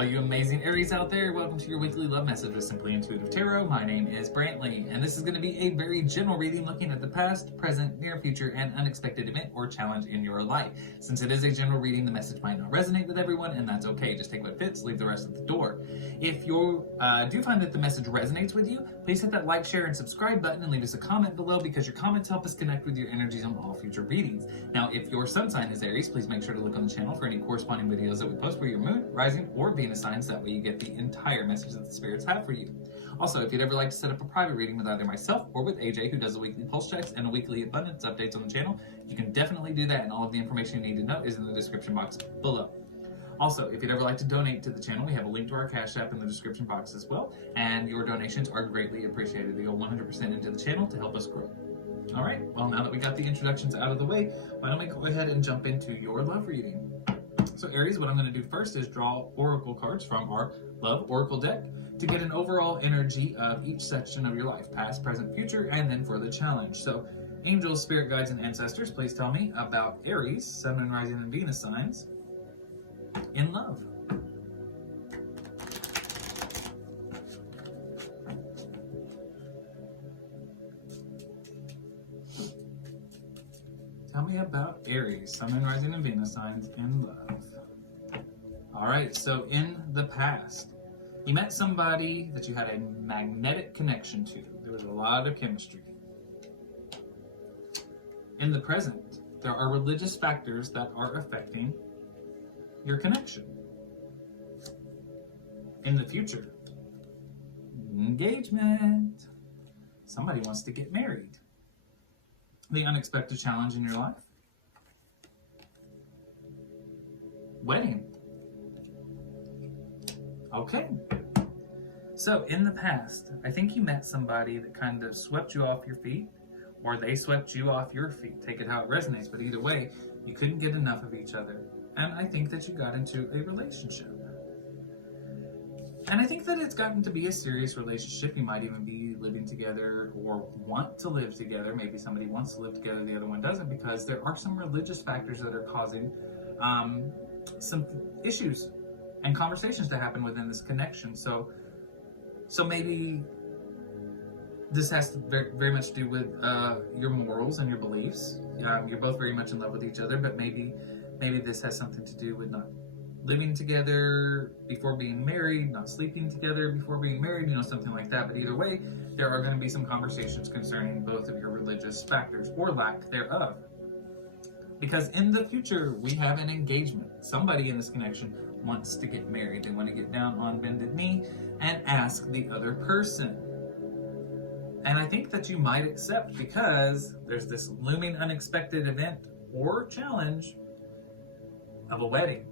all you amazing Aries out there, welcome to your weekly love message with Simply Intuitive Tarot. My name is Brantley, and this is going to be a very general reading looking at the past, present, near future, and unexpected event or challenge in your life. Since it is a general reading, the message might not resonate with everyone, and that's okay. Just take what fits, leave the rest at the door. If you do find that the message resonates with you, please hit that like, share, and subscribe button and leave us a comment below, because your comments help us connect with your energies on all future readings. Now, if your sun sign is Aries, please make sure to look on the channel for any corresponding videos that we post for your moon, rising, or Venus signs. That way you get the entire message that the spirits have for you. Also, if you'd ever like to set up a private reading with either myself or with AJ, who does the weekly pulse checks and a weekly abundance updates on the channel, you can definitely do that, and all of the information you need to know is in the description box below. Also, if you'd ever like to donate to the channel, we have a link to our Cash App in the description box as well, and your donations are greatly appreciated. They go 100% into the channel to help us grow. All right, well, now that we got the introductions out of the way, why don't we go ahead and jump into your love reading. So Aries, what I'm going to do first is draw oracle cards from our Love Oracle deck to get an overall energy of each section of your life, past, present, future, and then for the challenge. So angels, spirit guides, and ancestors, please tell me about Aries, Sun, Moon, Rising, and Venus signs in love. Tell me about Aries, Sun, Moon, Rising, and Venus signs in love. All right, so in the past, you met somebody that you had a magnetic connection to. There was a lot of chemistry. In the present, there are religious factors that are affecting your connection. In the future, engagement. Somebody wants to get married. The unexpected challenge in your life. Wedding. Okay. So in the past, I think you met somebody that kind of swept you off your feet, or they swept you off your feet. Take it how it resonates, but either way, you couldn't get enough of each other. And I think that you got into a relationship. And I think that it's gotten to be a serious relationship. You might even be living together or want to live together. Maybe somebody wants to live together, the other one doesn't, because there are some religious factors that are causing some issues and conversations to happen within this connection. So maybe this has to very much to do with your morals and your beliefs. You're both very much in love with each other, but maybe this has something to do with not living together before being married, not sleeping together before being married, something like that. But either way, there are going to be some conversations concerning both of your religious factors or lack thereof. Because in the future, we have an engagement. Somebody in this connection wants to get married. They want to get down on bended knee and ask the other person. And I think that you might accept, because there's this looming unexpected event or challenge of a wedding.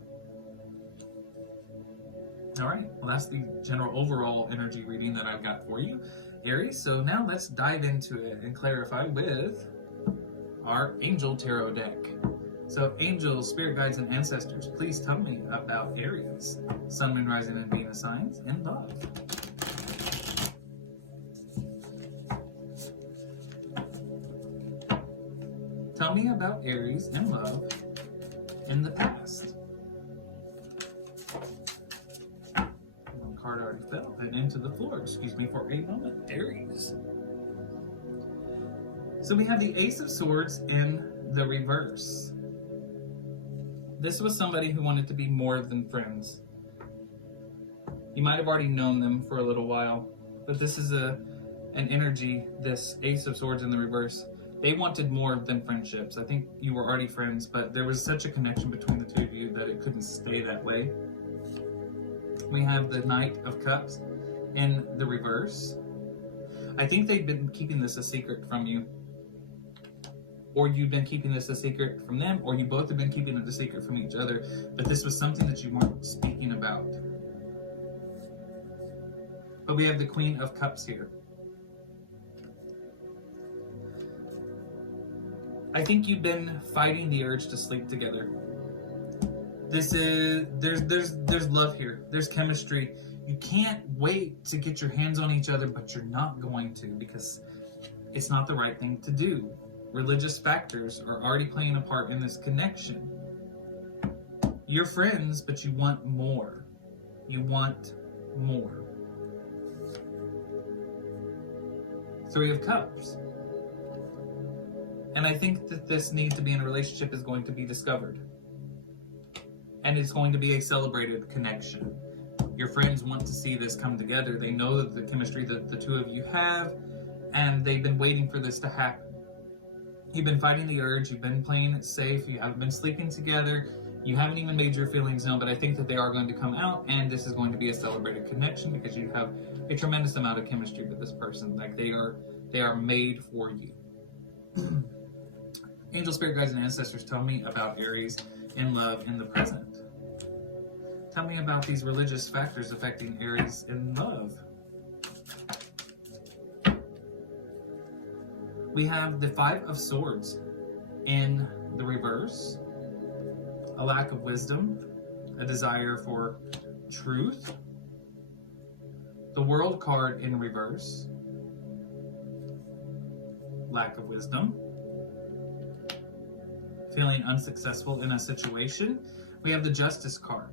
All right, well, that's the general overall energy reading that I've got for you, Aries. So now let's dive into it and clarify with our Angel Tarot deck. So angels, spirit guides, and ancestors, please tell me about Aries, Sun, Moon, Rising, and Venus signs in love. Tell me about Aries in love in the past. One card already fell and into the floor. Excuse me for a moment, Aries. So we have the Ace of Swords in the reverse. This was somebody who wanted to be more than friends. You might have already known them for a little while, but this is an energy, this Ace of Swords in the reverse. They wanted more than friendships. I think you were already friends, but there was such a connection between the two of you that it couldn't stay that way. We have the Knight of Cups in the reverse. I think they've been keeping this a secret from you. Or you've been keeping this a secret from them, or you both have been keeping it a secret from each other, but this was something that you weren't speaking about. But we have the Queen of Cups here. I think you've been fighting the urge to sleep together. This is, there's love here. There's chemistry. You can't wait to get your hands on each other, but you're not going to, because it's not the right thing to do. Religious factors are already playing a part in this connection. You're friends, but you want more. You want more. Three of Cups. And I think that this need to be in a relationship is going to be discovered. And it's going to be a celebrated connection. Your friends want to see this come together. They know that the chemistry that the two of you have, and they've been waiting for this to happen. You've been fighting the urge, you've been playing it safe, you haven't been sleeping together, you haven't even made your feelings known, but I think that they are going to come out, and this is going to be a celebrated connection because you have a tremendous amount of chemistry with this person. Like they are made for you. Angel, spirit guides, and ancestors, tell me about Aries in love in the present. Tell me about these religious factors affecting Aries in love. We have the Five of Swords in the reverse, a lack of wisdom, a desire for truth, the World card in reverse, lack of wisdom, feeling unsuccessful in a situation. We have the Justice card.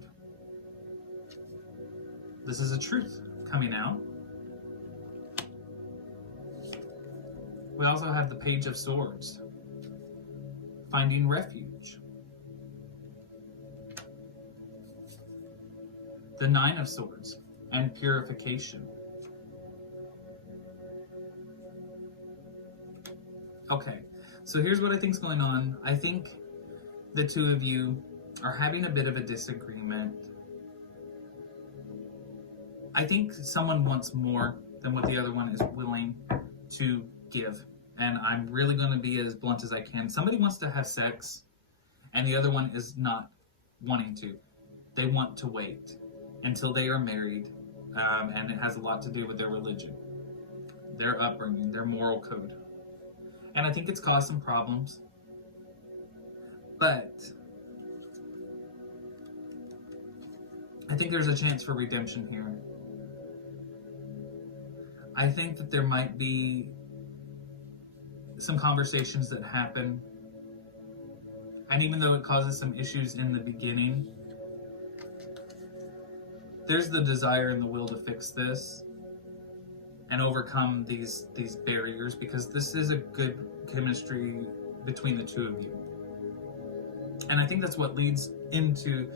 This is a truth coming out. We also have the Page of Swords, finding refuge. The Nine of Swords and purification. Okay, so here's what I think is going on. I think the two of you are having a bit of a disagreement. I think someone wants more than what the other one is willing to give. And I'm really going to be as blunt as I can. Somebody wants to have sex, and the other one is not wanting to. They want to wait until they are married, and it has a lot to do with their religion, their upbringing, their moral code. And I think it's caused some problems. But I think there's a chance for redemption here. I think that there might be some conversations that happen, and even though it causes some issues in the beginning, there's the desire and the will to fix this and overcome these barriers, because this is a good chemistry between the two of you. And I think that's what leads into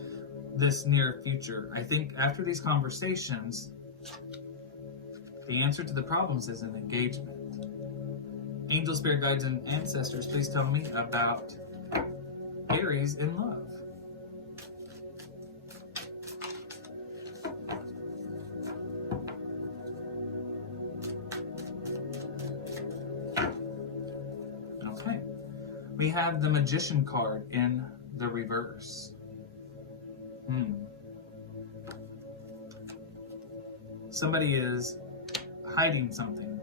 this near future. I think after these conversations, the answer to the problems is an engagement. Angel, spirit guides, and ancestors, please tell me about Aries in love. Okay. We have the Magician card in the reverse. Somebody is hiding something.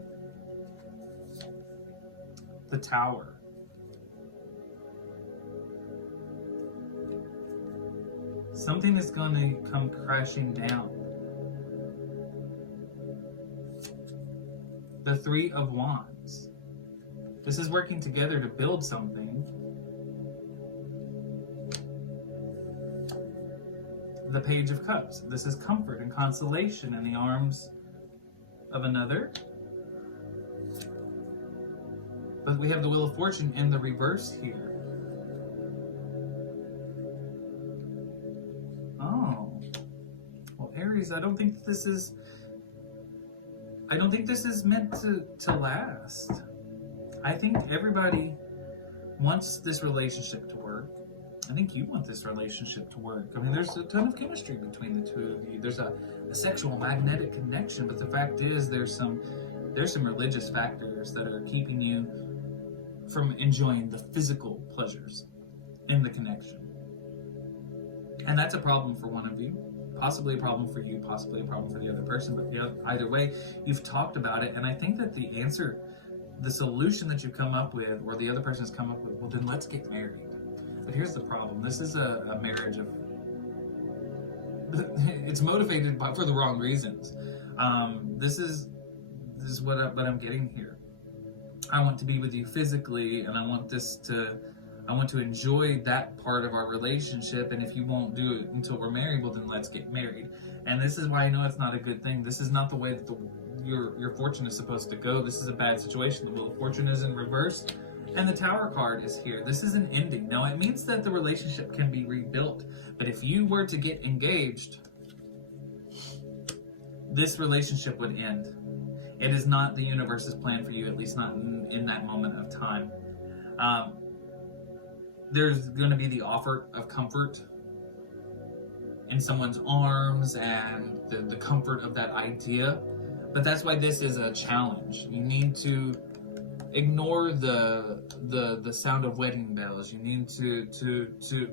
The Tower. Something is going to come crashing down. The Three of Wands. This is working together to build something. The Page of Cups. This is comfort and consolation in the arms of another. But we have the Wheel of Fortune in the reverse here. Oh. Well, Aries, I don't think this is meant to last. I think everybody wants this relationship to work. I think you want this relationship to work. I mean, there's a ton of chemistry between the two of you. There's a sexual magnetic connection, but the fact is there's some religious factors that are keeping you from enjoying the physical pleasures in the connection. And that's a problem for one of you, possibly a problem for you, possibly a problem for the other person, but either way, you've talked about it, and I think that the answer, the solution that you've come up with, or the other person's come up with, well, then let's get married. But here's the problem. This is a marriage of, it's motivated for the wrong reasons. This is what I'm getting here. I want to be with you physically, and I want this to I want to enjoy that part of our relationship, and if you won't do it until we're married, well then let's get married. And this is why I know it's not a good thing. This is not the way that your fortune is supposed to go. This is a bad situation. The Wheel of Fortune is in reverse, and the Tower card is here. This is an ending. Now, it means that the relationship can be rebuilt, but if you were to get engaged, this relationship would end. It is not the universe's plan for you, at least not in that moment of time. There's going to be the offer of comfort in someone's arms and the comfort of that idea, but that's why this is a challenge. You need to ignore the sound of wedding bells. You need to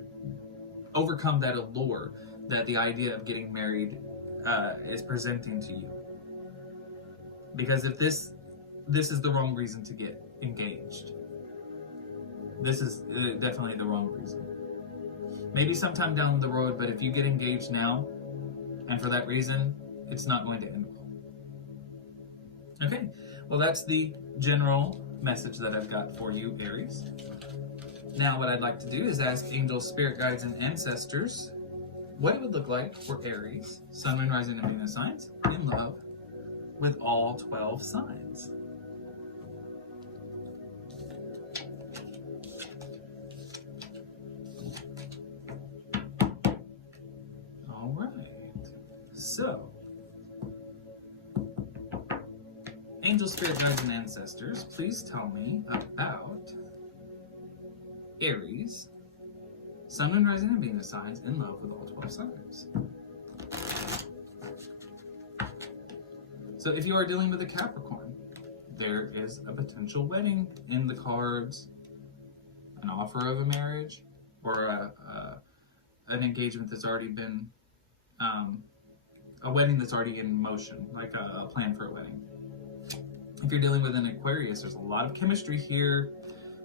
overcome that allure that the idea of getting married is presenting to you. Because if this is the wrong reason to get engaged, this is definitely the wrong reason. Maybe sometime down the road, but if you get engaged now, and for that reason, it's not going to end well. Okay, well that's the general message that I've got for you, Aries. Now what I'd like to do is ask angels, spirit guides, and ancestors what it would look like for Aries, Sun, Moon, Rising, and Venus signs in love with all 12 signs. All right. So, angel, spirit guides, and ancestors, please tell me about Aries, Sun, Moon, Rising, and Venus signs in love with all 12 signs. So if you are dealing with a Capricorn, there is a potential wedding in the cards, an offer of a marriage, or an engagement that's already been, a wedding that's already in motion, like a plan for a wedding. If you're dealing with an Aquarius, there's a lot of chemistry here,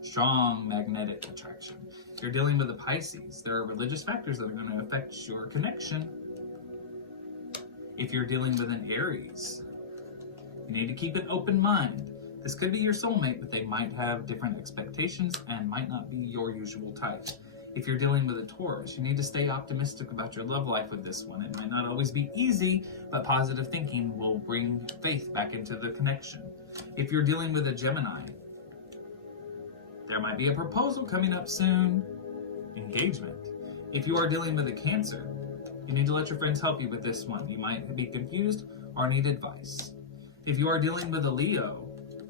strong magnetic attraction. If you're dealing with a Pisces, there are religious factors that are going to affect your connection. If you're dealing with an Aries, you need to keep an open mind. This could be your soulmate, but they might have different expectations and might not be your usual type. If you're dealing with a Taurus, you need to stay optimistic about your love life with this one. It might not always be easy, but positive thinking will bring faith back into the connection. If you're dealing with a Gemini, there might be a proposal coming up soon, engagement. If you are dealing with a Cancer, you need to let your friends help you with this one. You might be confused or need advice. If you are dealing with a Leo,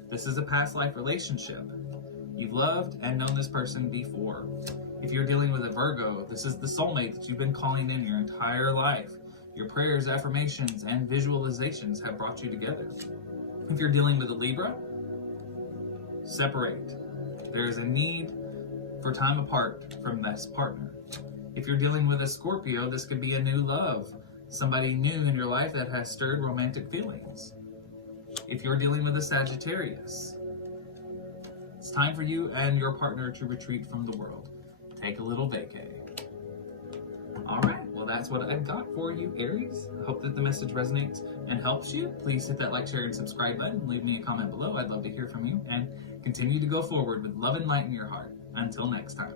this is a past life relationship. You've loved and known this person before. If you're dealing with a Virgo, this is the soulmate that you've been calling in your entire life. Your prayers, affirmations, and visualizations have brought you together. If you're dealing with a Libra, separate. There is a need for time apart from this partner. If you're dealing with a Scorpio, this could be a new love, somebody new in your life that has stirred romantic feelings. If you're dealing with a Sagittarius, it's time for you and your partner to retreat from the world. Take a little vacay. All right, well that's what I've got for you, Aries. I hope that the message resonates and helps you. Please hit that like, share, and subscribe button. Leave me a comment below. I'd love to hear from you, and continue to go forward with love and light in your heart. Until next time.